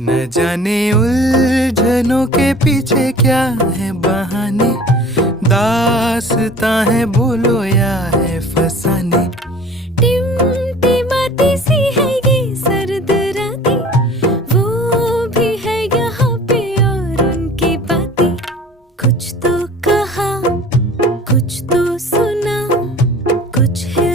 न जाने उलझनों के पीछे क्या है बहाने, दास्तां है बोलो या है फसाने। टिमटिमाती सी है ये सर्द रातें, वो भी है यहाँ पे और उनकी बातें। कुछ तो कहा, कुछ तो सुना, कुछ है